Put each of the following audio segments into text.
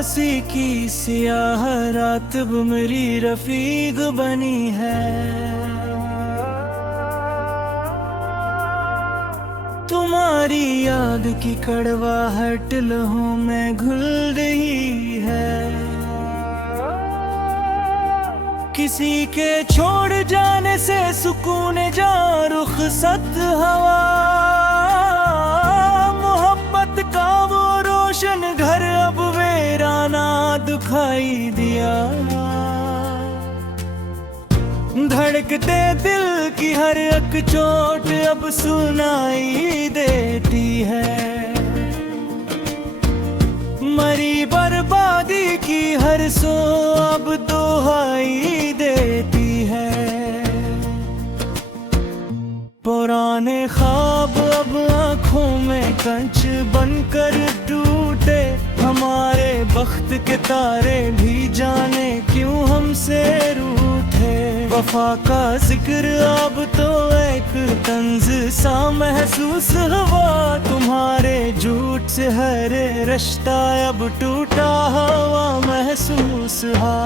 उदासी की सियाह रात अब मेरी रफीक बनी है। तुम्हारी याद की कड़वाहट लहू में घुल रही है। किसी के छोड़ जाने से सुकून जा रुखसत हवा, मोहब्बत का वो रोशन घर अब वीराना दिखाई दिया। धड़कते दिल की हर एक चोट अब सुनाई देती है। मरी बर्बादी की हर सो अब दुहाई देती है। पुराने ख्वाब अब आँखों में कंच बनकर टूटे। हमारे बख्त के तारे भी जाने क्यों हमसे रूठे। वफा का जिक्र अब तो एक तंज सा महसूस हुआ। तुम्हारे झूठ से हर रिश्ता अब टूटा हुआ महसूस हुआ।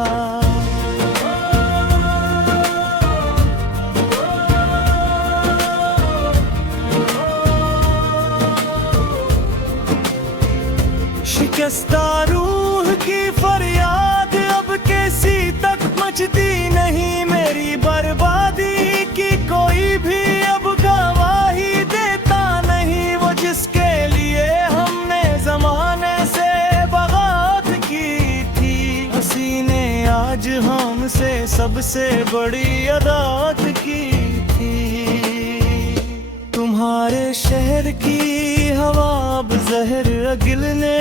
शिकस्ता रूह की फरियाद अब किसी तक मचती नहीं। मेरी बर्बादी की कोई भी अब गवाही देता नहीं। वो जिसके लिए हमने जमाने से बगावत की थी, उसी ने आज हमसे सबसे बड़ी अदात की थी। तुम्हारे शहर की हवा अब जहर गिलने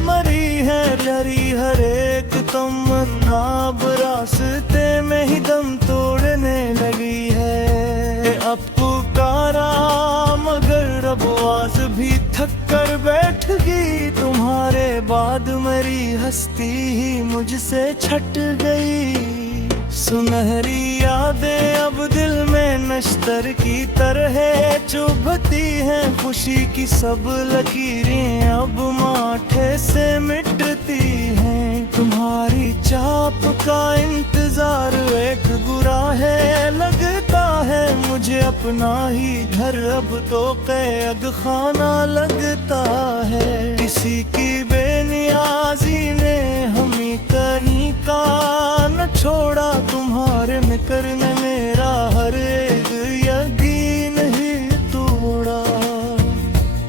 मरी है। डरी हर एक तमन्ना अब रास्ते में ही दम तोड़ने लगी है। अब पुकारा मगर अब आवाज भी थक कर बैठ गई। तुम्हारे बाद मेरी हस्ती ही मुझसे छट गई। सुनहरी यादें अब दिल में नश्तर की तरह चुभती हैं। खुशी की सब लकीरें अब माथे से मिटती हैं। तुम्हारी चाप का इंतजार एक बुरा है लगता है। मुझे अपना ही घर अब तो कैद खाना लगता है। किसी की बेनियाजी ने हमें कहीं का न छोड़ा। तुम्हारे में करने मेरा हर एक यकीन ही तोड़ा।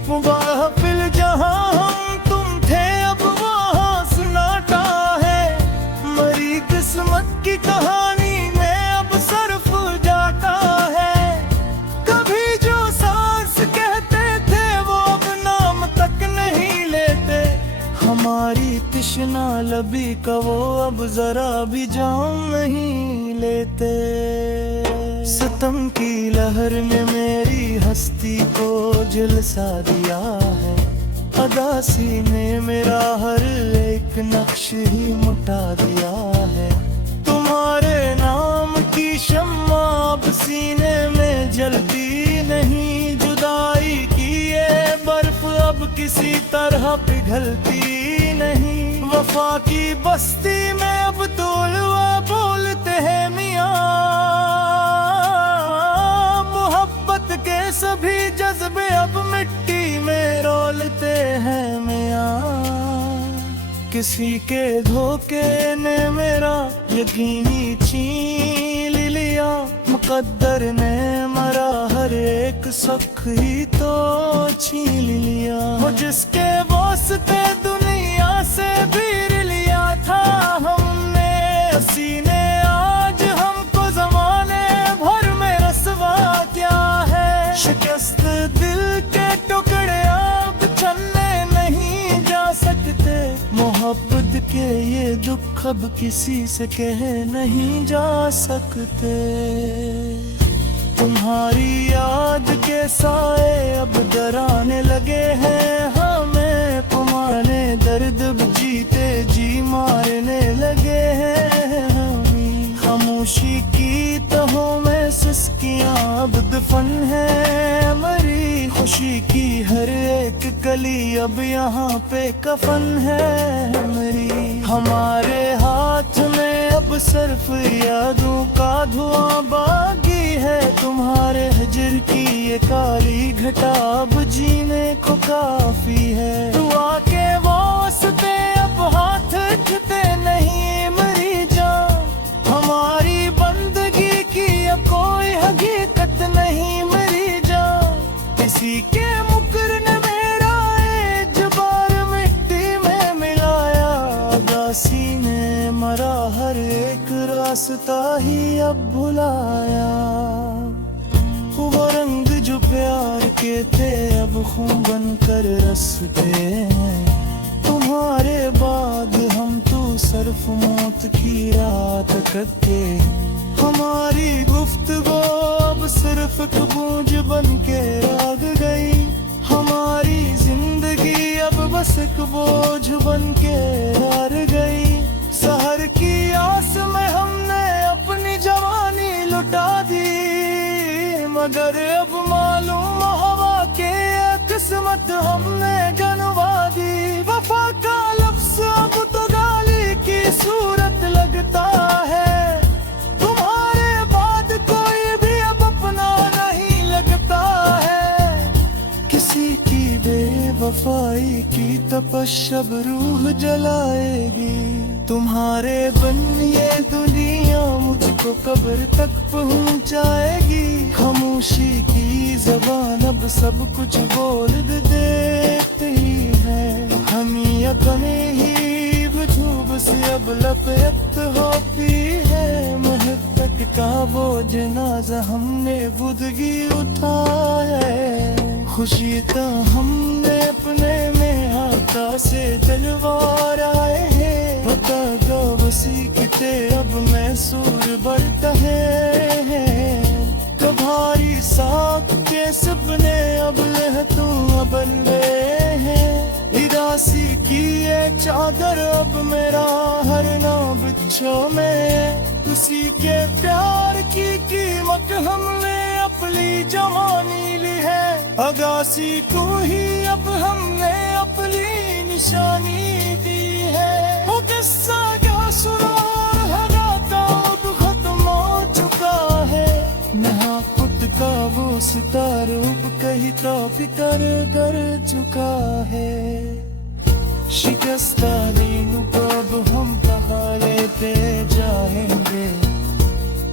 मुबाहिल जहां हम तुम थे अब वहां सन्नाटा है। मरी किस्मत की कहानी में अब सरफ जाता है। कभी जो सांस कहते थे वो अब नाम तक नहीं लेते। हमारी तिश्ना लबी का वो अब जरा भी जाम नहीं लेते। सितम की लहर ने मेरी हस्ती को झुलसा दिया है। अदासी ने मेरा हर एक नक्श ही मिटा दिया है। तुम्हारे नाम की शम्मा अब सीने में जलती नहीं। जुदाई की ये बर्फ अब किसी तरह पिघलती नहीं। वफा की बस्ती में अब तोलवा बोलते हैं मियाँ। मोहब्बत के सभी जज्बे अब मिट्टी में रोलते हैं मियाँ। किसी के धोखे ने मेरा यकीनी छीन लिया। मुकद्दर ने मरा हर एक सुख ही तो छीन लिया। वो जिसके वास्ते दुनिया से भीड़ लिया था हमने, उसी ने आज हमको जमाने भर में रसवा क्या है। शिकस्त दिल के टुकड़े अब छलने नहीं जा सकते। मोहब्बत के ये दुख अब किसी से कह नहीं जा सकते। तुम्हारी याद के साए अब डराने लगे हैं हमें। तुम्हारे दर्द जीते जी मारने लगे हैं हमें। खामोशी की तहों में सिसकियां अब दफन है मरी। खुशी की हर एक कली अब यहाँ पे कफन है मेरी। हमारे हाथ में अब सिर्फ यादों का धुआं बाकी है। तुम्हारे हिजर की ये काली घटा अब जीने को काफी है। दुआ के वास्ते अब हाथ उठते नहीं मेरी जान। हमारी बंदगी की अब कोई हकीकत नहीं मेरी जान। किसी के मुकर ने मेरा एतबार मिट्टी में मिलाया। उदासी ने मरा हर एक रास्ता ही अब भुलाया। वो रंग जो प्यार के थे अब खून बनकर रसते हैं। तुम्हारे बाद हम तो सिर्फ मौत की रात कटे। हमारी गुफ्तगू अब सिर्फ एक गूंज बन के राग गई। हमारी जिंदगी अब बस एक बोझ बन के हार गई। शहर की आस में हमने अपनी जवानी लुटा दी। मगर अब मालूम हवा के किस्मत हमने गनवा दी। वफा का लफ्ज़ अब तो गाली की सूरत लगता है। तुम्हारे बाद कोई भी अब अपना नहीं लगता है। किसी की बेवफाई की तपश अब रूह जलाएगी। तुम्हारे बिन ये दुनिया मुझको कब्र तक पहुंचाएगी। खामोशी की ज़बान अब सब कुछ बोल देती है। हम अपने ही वजूद से अब लपट होती है। मोहब्बत का बोझ नाज़ हमने बुदगी उठाया है। खुशी तो हमने अपने में हाथा से तलवार आए हैं। पता दो बसी किते अब मैसूर बढ़ता है। कभारी साथ के सपने अब तू बन गए हैं। उदासी की ये चादर अब मेरा हर नाम बिच्छो में। उसी के प्यार की कीमत हमने अपनी जवानी ली है। अगासी को ही अब हमने अपनी निशानी दी है। वो किस्सा क्या सुरार है राता अब खत्म हो चुका है। नहा पुत का वो सितारों कहीं तो फिकर कर चुका है। शिकस्ता दिनों को अब हम कहाँ लेते जाएंगे।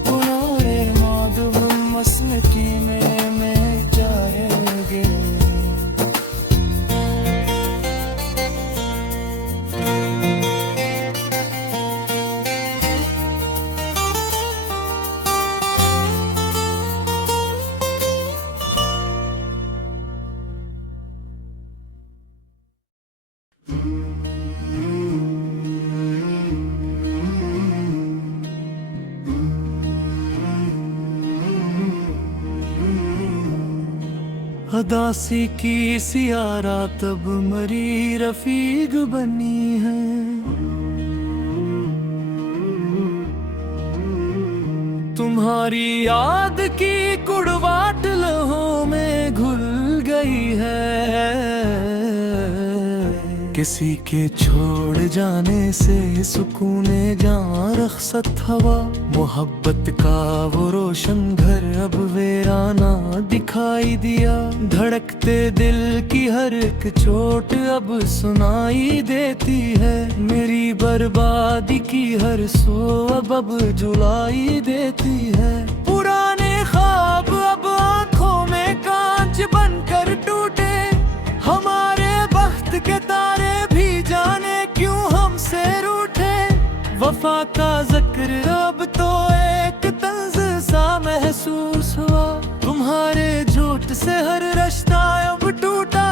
पुराने मादू हम मसनती में जाएंगे। उदासी की सियारा तब मरी रफीक बनी है। तुम्हारी याद की कुड़वाट लहों में घुल गई है। किसी के छोड़ जाने से सुकूने जान रखसत हवा। मोहब्बत का वो रोशन घर अब वीराना दिखाई दिया। धड़कते दिल की हर एक चोट अब सुनाई देती है। मेरी बर्बादी की हर सो अब जुलाई देती है। पुराने ख्वाब अब आंखों में कांच बनकर टूटे। हमारे बख्त के तारे भी जाने क्यों हमसे रूठे। वफा का जिक्र अब तो एक तंज सा महसूस हुआ। तुम्हारे झूठ से हर रिश्ता अब टूटा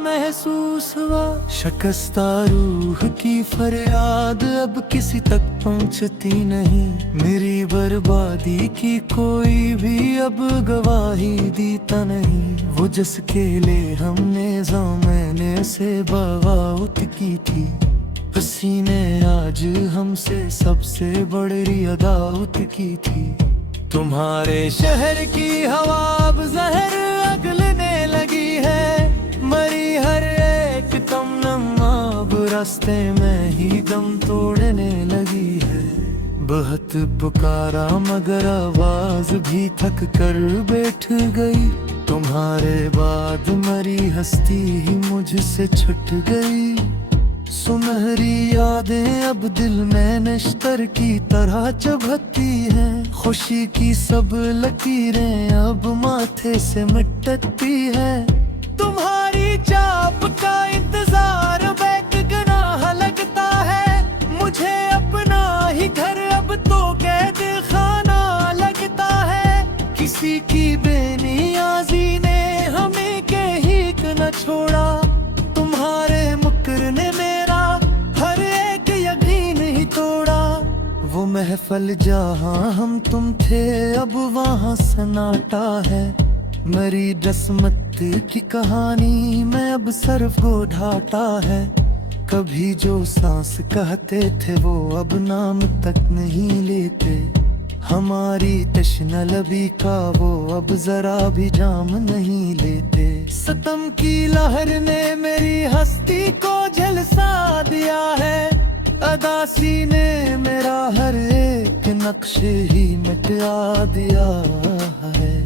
महसूस हुआ। शिकस्ता रूह की फरियाद अब किसी तक पहुंचती नहीं। मेरी बर्बादी की कोई भी अब गवाही देता नहीं। वो जिसके लिए हमने ज़माने से बगावत की थी। उसी ने आज हमसे सबसे बड़ी अदावत की थी। तुम्हारे शहर की हवा अब जहर अगलने लगी है, मरी हर एक तमन्ना अब रास्ते में ही दम तोड़ने लगी है। बहुत पुकारा मगर आवाज भी थक कर बैठ गई, तुम्हारे बाद मरी हस्ती ही मुझसे छूट गई। सुनहरी यादें अब दिल में नश्तर की तरह चुभती हैं, खुशी की सब लकीरें अब माथे से मिटती है। तुम्हारी चाप का इंतजार बेगुनाह लगता है, मुझे अपना ही घर अब तो कैद खाना लगता है। किसी की बेनियाजी ने हमें कहीं न छोड़ा, तुम्हारे मुकर ने मेरा हर एक यकीन ही तोड़ा। वो महफल जहाँ हम तुम थे अब वहाँ सन्नाटा है, मरी रस्मत की कहानी में अब सर्फ को ढाटा है। कभी जो सांस कहते थे वो अब नाम तक नहीं लेते, हमारी तश्न लबी का वो अब जरा भी जाम नहीं लेते। सितम की लहर ने मेरी हस्ती को झलसा दिया है, अदासी ने मेरा हर एक नक्शे ही मिटा दिया है।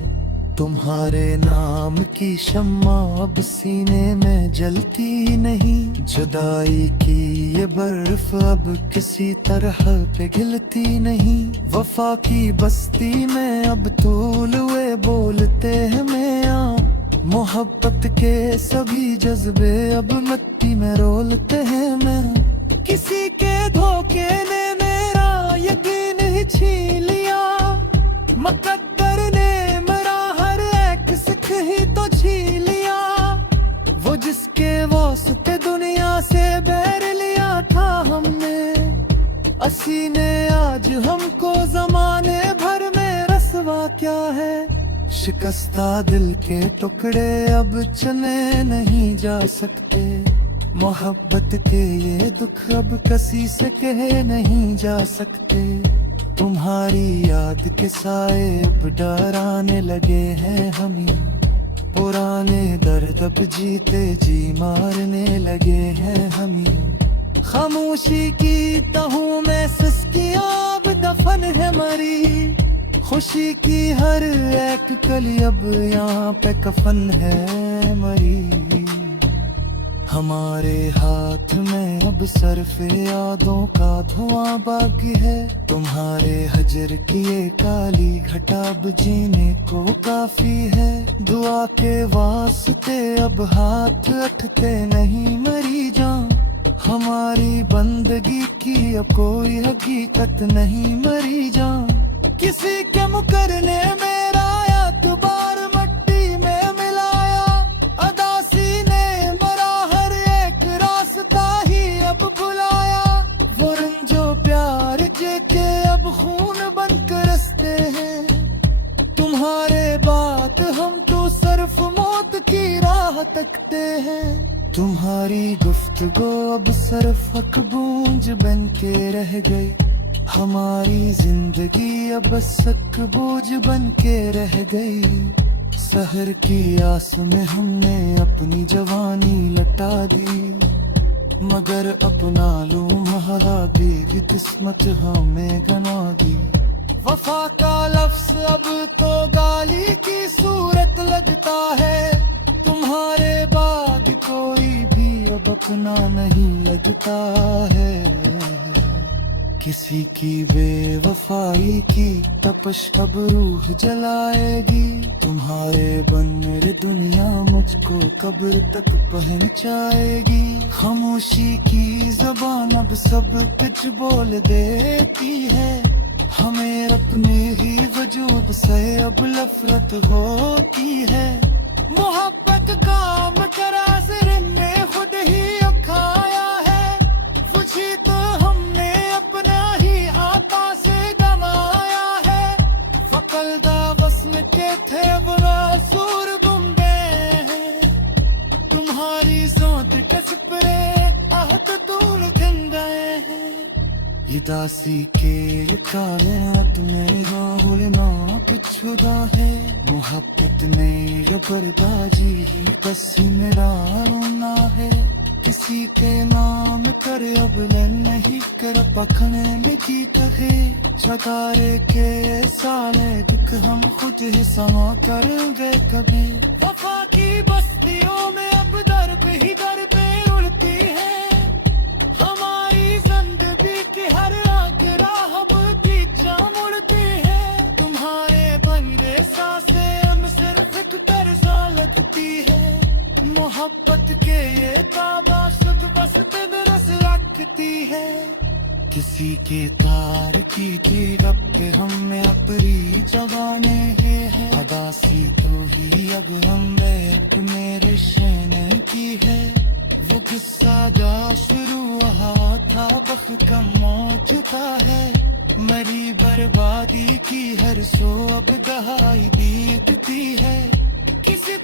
तुम्हारे नाम की शम्मा अब सीने में जलती नहीं, जुदाई की ये बर्फ अब किसी तरह पिघलती नहीं। वफा की बस्ती में अब तूल हुए बोलते हैं मियां, मोहब्बत के सभी जज्बे अब मिट्टी में रोलते हैं मैं। किसी के धोखे ने मेरा यकीन ही छीन लिया, मुकद्दर ने मेरा हर एक सुख ही तो छीन लिया। वो जिसके वास्ते दुनिया से बैर लिया था हमने, असी ने आज हमको जमाने भर में रसवा क्या है। शिकस्ता दिल के टुकड़े अब चले नहीं जा सकते, मोहब्बत के ये दुख अब किसी से कहे नहीं जा सकते। तुम्हारी याद के साए अब डराने लगे हैं हमें, पुराने दर्द अब जीते जी मारने लगे हैं हमें। खामोशी की तहु में सिसकियां अब दफन है मरी, खुशी की हर एक कली अब यहाँ पे कफन है मरी। हमारे हाथ में अब सरफ यादों का धुआं बाकी है, तुम्हारे हजर की ये काली घटा अब जीने को काफी है। दुआ के वास्ते अब हाथ अटते नहीं मरी जान, हमारी बंदगी की अब कोई हकीकत नहीं मरी जान। किसी के मुकरने मेरा एतबार मट्टी में मिलाया, अदासी ने मरा हर एक रास्ता ही अब भुलाया। वो रंजो प्यार के अब खून बनकर रसते हैं, तुम्हारे बात हम तो सिर्फ मौत की राह तकते हैं। तुम्हारी गुफ्तगू अब सिर्फ अकबूंज बन के रह गई, हमारी जिंदगी अब सक बोझ बन के रह गई। शहर की आस में हमने अपनी जवानी लटा दी, मगर अपना लम्हा भी किस्मत हमें गना दी। वफा का लफ्ज अब तो गाली की सूरत लगता है, तुम्हारे बाद कोई भी अब अपना नहीं लगता है। किसी की बेवफाई की तपश अब रूह जलाएगी, तुम्हारे बन मेरे दुनिया मुझको कब्र तक पहुंचाएगी। खामोशी की ज़बान अब सब कुछ बोल देती है, हमें अपने ही वजूद से अब नफरत होती है। मोहब्बत काम करा सिर ने खुद ही खाया है, मुझे तो हमने अपना ही हाथा से गमाया है। फकलदा वस्ल के थे बुरा सूर बुम्बे हैं, तुम्हारी सोच के सपरे आहत दूर खिल गए हैं। उदासी के काले रत में राहुल ना पिछुदा है। मोहब्बत में ये बर्बादी ही बस ही मेरा रोना है। किसी के नाम कर अब नहीं कर पखने में जीत है। चकारे के साले दुख हम खुद ही समा कर गए कभी। वफा की बस्तियों में अब दर पे उड़ती है। हमारी जिंदगी की हर आग राह पीछा मुड़ती है। तुम्हारे बंदे सांसे हम सिर्फ एक दर्जा लगती है। मोहब्बत के ये ताबा शुद्ध बस दिन रस रखती है। किसी के तार की थी रब पे हमें अपनी जवाने है। अदासी तो ही अब हम बैठ मेरे शहने की है। वो गुस्सा जा शुरू हुआ था बख कम मौजूदा है। मरी बर्बादी की हर सो अब दहाई बीतती है। किसी